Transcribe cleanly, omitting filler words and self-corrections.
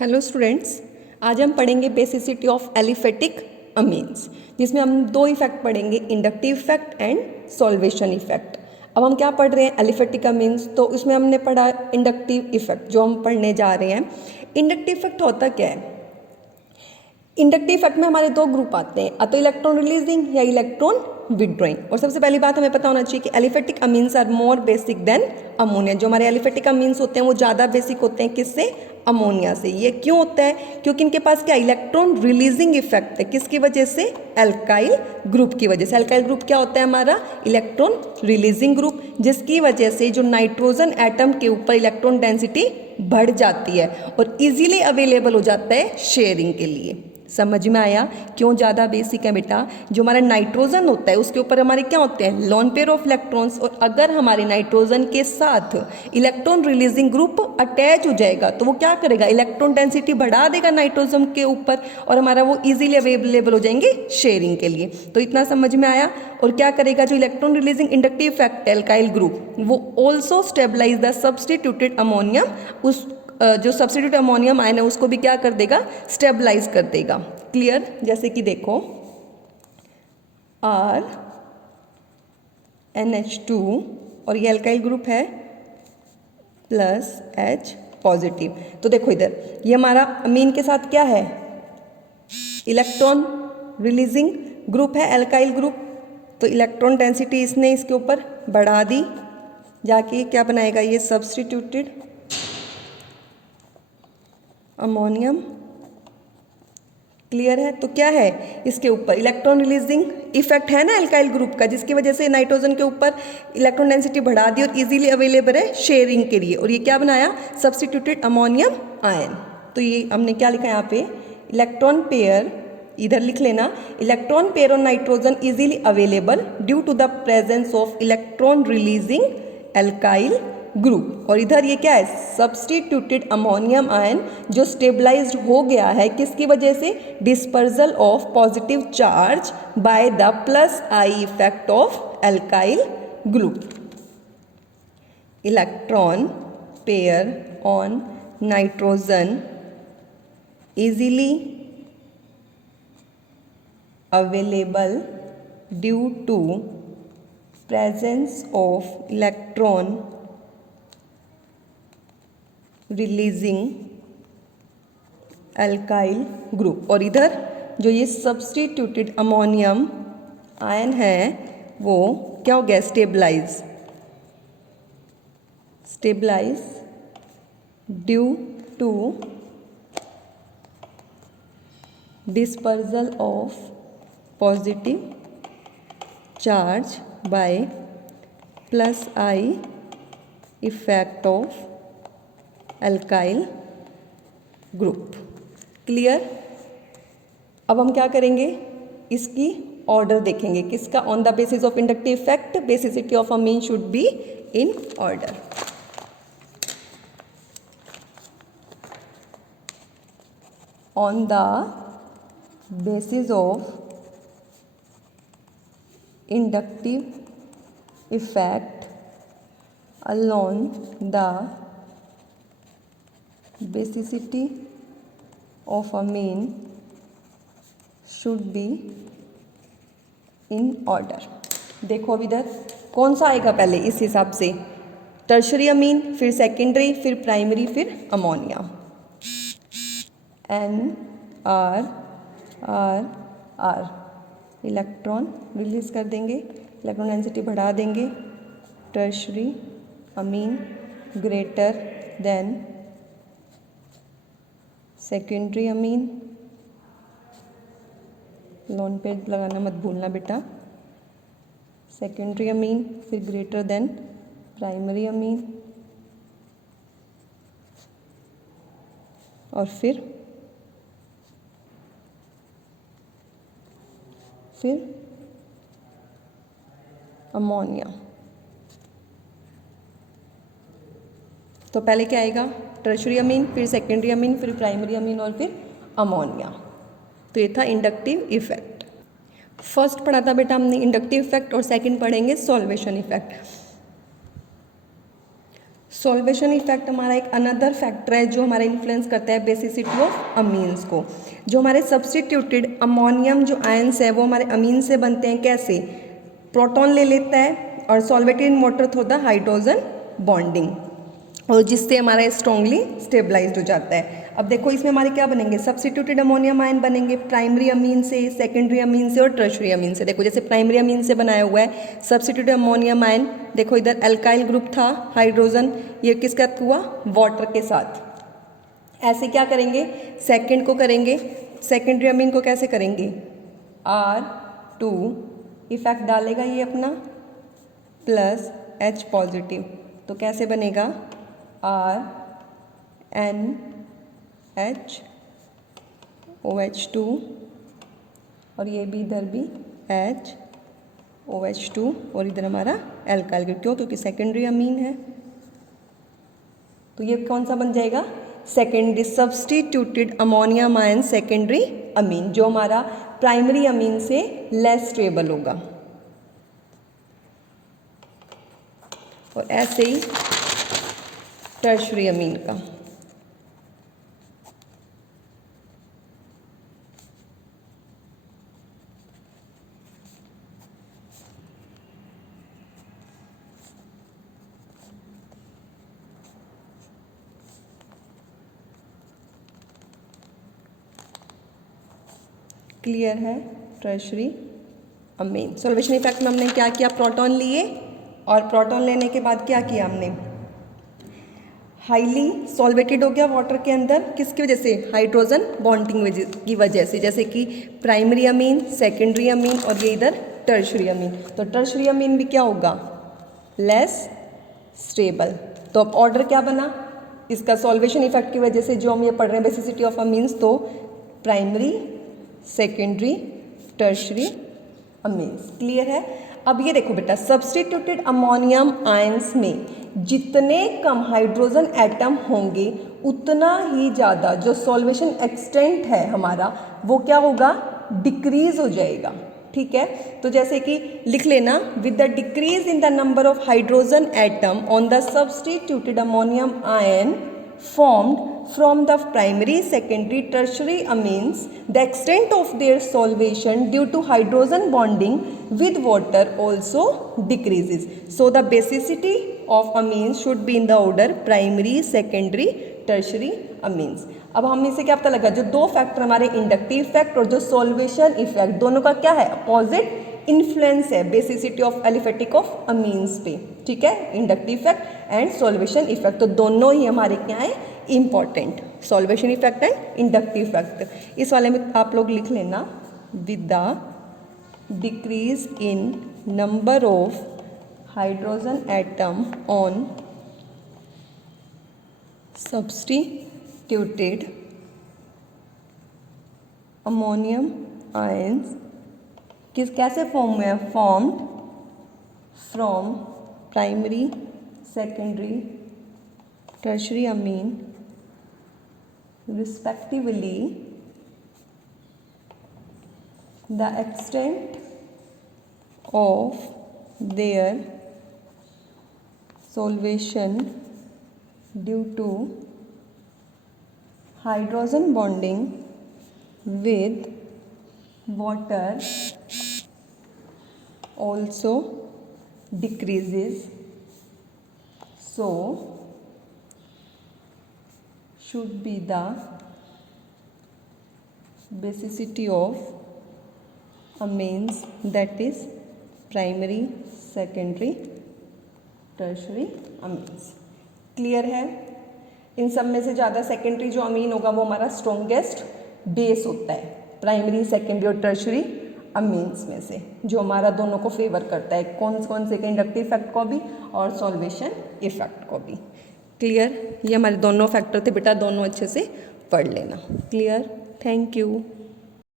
Hello students, आज हम पढ़ेंगे बेसिसिटी ऑफ एलिफेटिक अमीन्स, जिसमें हम दो इफेक्ट पढ़ेंगे, inductive effect and solvation effect. अब हम क्या पढ़ रहे हैं, एलिफेटिक अमीन्स, तो उसमें हमने पढ़ा इंडक्टिव इफेक्ट जो हम पढ़ने जा रहे हैं। इंडक्टिव इफेक्ट होता क्या है? इंडक्टिव इफेक्ट में हमारे दो ग्रुप आते हैं, तो इलेक्ट्रॉन रिलीजिंग या इलेक्ट्रॉन विड्रॉइंग। और सबसे पहली बात हमें पता होना चाहिए कि aliphatic amines are more basic than ammonia. जो हमारे एलिफेटिक अमीन्स होते हैं वो ज़्यादा बेसिक होते हैं, किससे? अमोनिया से। ये क्यों होता है? क्योंकि इनके पास क्या इलेक्ट्रॉन रिलीजिंग इफेक्ट है। किसकी वजह से? एल्काइल ग्रुप की वजह से। एल्काइल ग्रुप क्या होता है हमारा? इलेक्ट्रॉन रिलीजिंग ग्रुप, जिसकी वजह से जो नाइट्रोजन एटम के ऊपर इलेक्ट्रॉन डेंसिटी बढ़ जाती है और इजीली अवेलेबल हो जाता है शेयरिंग के लिए। समझ में आया क्यों ज़्यादा बेसिक है बेटा? जो हमारा नाइट्रोजन होता है उसके ऊपर हमारे क्या होते हैं? Lone pair of electrons. और अगर हमारे नाइट्रोजन के साथ इलेक्ट्रॉन रिलीजिंग ग्रुप अटैच हो जाएगा तो वो क्या करेगा? इलेक्ट्रॉन डेंसिटी बढ़ा देगा नाइट्रोजन के ऊपर और हमारा वो इजीली अवेलेबल हो जाएंगे शेयरिंग के लिए। तो इतना समझ में आया। और क्या करेगा जो electron releasing inductive effect alkyl group, वो also stabilise the substituted ammonium. उस जो सब्स्टिट्यूट अमोनियम आयन है उसको भी क्या कर देगा? स्टेबलाइज कर देगा। क्लियर? जैसे कि देखो RNH2 और ये एल्काइल ग्रुप है प्लस H पॉजिटिव। तो देखो इधर ये हमारा अमीन के साथ क्या है? इलेक्ट्रॉन रिलीजिंग ग्रुप है, एल्काइल ग्रुप। तो इलेक्ट्रॉन डेंसिटी इसने इसके ऊपर बढ़ा दी, जाके क्या बनाएगा? ये सब्स्टिट्यूटेड अमोनियम। क्लियर है? तो क्या है इसके ऊपर? इलेक्ट्रॉन रिलीजिंग इफेक्ट है ना एल्काइल ग्रुप का, जिसकी वजह से नाइट्रोजन के ऊपर इलेक्ट्रॉन डेंसिटी बढ़ा दी और इजीली अवेलेबल है शेयरिंग के लिए। और ये क्या बनाया? Substituted ammonium ion. तो ये हमने क्या लिखा यहाँ पे? इलेक्ट्रॉन पेयर, इधर लिख लेना, electron pair on nitrogen easily available due to the presence of electron releasing alkyl group. और इधर ये क्या है? सब्स्टिट्यूटेड अमोनियम आयन जो स्टेबलाइज्ड हो गया है, किसकी वजह से? Dispersal of positive charge by the plus I effect of alkyl group. Electron pair on nitrogen easily available due to presence of electron releasing alkyl group। और इधर जो ये सब्स्टिट्यूटेड अमोनियम आयन है वो क्या हो गया? Stabilize due to dispersal of positive charge by plus I effect of alkyl group। Clear? अब हम क्या करेंगे? इसकी ऑर्डर देखेंगे। किसका? On the basis of inductive effect basicity of amine should be in order. ऑन द बेसिस ऑफ inductive effect along the basicity of amine should be in order। देखो अब इधर कौन सा आएगा पहले इस हिसाब से? टर्शरी अमीन, फिर सेकेंडरी, फिर प्राइमरी, फिर अमोनिया। NR इलेक्ट्रॉन रिलीज कर देंगे, इलेक्ट्रॉन डेंसिटी बढ़ा देंगे। टर्शरी अमीन greater than secondary amine. Loan पे लगाना मत भूलना बेटा। सेकेंडरी अमीन फिर ग्रेटर देन प्राइमरी अमीन और फिर अमोनिया। तो पहले क्या आएगा? टर्शरी अमीन, फिर सेकेंडरी अमीन, फिर प्राइमरी अमीन और फिर अमोनिया। तो ये था इंडक्टिव इफेक्ट। फर्स्ट पढ़ा था बेटा हमने इंडक्टिव इफेक्ट और सेकंड पढ़ेंगे सॉल्वेशन इफेक्ट। सॉल्वेशन इफेक्ट हमारा एक अनदर फैक्टर है जो हमारा इन्फ्लुएंस करता है बेसिसिटी ऑफ अमीन्स को। जो हमारे सब्स्टिट्यूटेड अमोनियम जो आयंस है वो हमारे अमीन से बनते हैं कैसे, प्रोटॉन ले लेता है और solvated in water through the hydrogen bonding, और जिससे हमारा स्ट्रांगली स्टेबलाइज्ड हो जाता है। अब देखो इसमें हमारे क्या बनेंगे, सब्स्टिट्यूटेड अमोनियम आयन बनेंगे प्राइमरी अमीन से, सेकेंडरी अमीन से और टर्शरी अमीन से। देखो जैसे प्राइमरी अमीन से बनाया हुआ है सब्स्टिट्यूटेड अमोनियम आयन, देखो इधर अल्काइल ग्रुप था हाइड्रोजन, ये किसके साथ हुआ, वाटर के साथ। ऐसे क्या करेंगे, सेकेंड को करेंगे, सेकेंडरी अमीन को कैसे करेंगे, R2 इफेक्ट डालेगा ये अपना प्लस H पॉजिटिव, तो कैसे बनेगा RNH OH2 और ये भी इधर भी H OH2 और इधर हमारा एल्काइल ग्रुप, क्यों, क्योंकि सेकेंडरी अमीन है। तो ये कौन सा बन जाएगा, secondary substituted ammonium ion secondary amine, जो हमारा प्राइमरी अमीन से लेस स्टेबल होगा। और ऐसे ही टर्शरी अमीन का, क्लियर है, टर्शरी अमीन। सॉल्वेशन इफेक्ट में हमने क्या किया, प्रोटॉन लिए और प्रोटॉन लेने के बाद क्या किया हमने, हाईली सॉल्वेटेड हो गया वाटर के अंदर, किसकी वजह से, हाइड्रोजन बॉन्डिंग की वजह से, जैसे कि प्राइमरी अमीन, सेकेंडरी अमीन और ये इधर टर्शरी अमीन। तो टर्शरी अमीन भी क्या होगा, लेस स्टेबल। तो अब ऑर्डर क्या बना इसका, सॉल्वेशन इफेक्ट की वजह से जो हम ये पढ़ रहे हैं बेसिसिटी ऑफ अमीन्स, तो primary, secondary, tertiary amines. Clear है। अब ये देखो बेटा, सब्स्टिट्यूटेड अमोनियम आयंस में जितने कम हाइड्रोजन एटम होंगे उतना ही ज़्यादा जो सॉल्वेशन एक्सटेंट है हमारा वो क्या होगा, डिक्रीज हो जाएगा। ठीक है, तो जैसे कि लिख लेना, with the decrease in the number of hydrogen atom on the substituted ammonium ion formed from the primary, secondary, tertiary amines, the extent of their solvation due to hydrogen bonding with water also decreases. So the basicity of amines should be in the order primary, secondary, tertiary amines. अब हम इसे क्या पता लगा, जो दो factor हमारे inductive effect और जो सॉल्वेशन इफेक्ट, दोनों का क्या है, अपोजिट इन्फ्लुएंस है basicity of aliphatic of amines पे। ठीक है, inductive effect and solvation effect, तो दोनों ही हमारे क्या है, important, solvation effect and inductive effect. इस वाले में आप लोग लिख लेना, with the decrease in number of hydrogen atom on substituted ammonium ions, कैसे फॉर्म में है, formed from primary, secondary, tertiary Amin respectively, the extent of their solvation due to hydrogen bonding with water also decreases, so should be the basicity of amines, that is primary, secondary, tertiary amines. Clear है। इन सब में से ज़्यादा secondary जो अमीन होगा वो हमारा strongest base होता है प्राइमरी, सेकेंडरी और टर्शरी अमीन्स में से, जो हमारा दोनों को फेवर करता है, कौन से इंडक्टिव इफेक्ट को भी और सॉल्वेशन इफेक्ट को भी। क्लियर, ये हमारे दोनों फैक्टर थे बेटा, दोनों अच्छे से पढ़ लेना। Clear, thank you.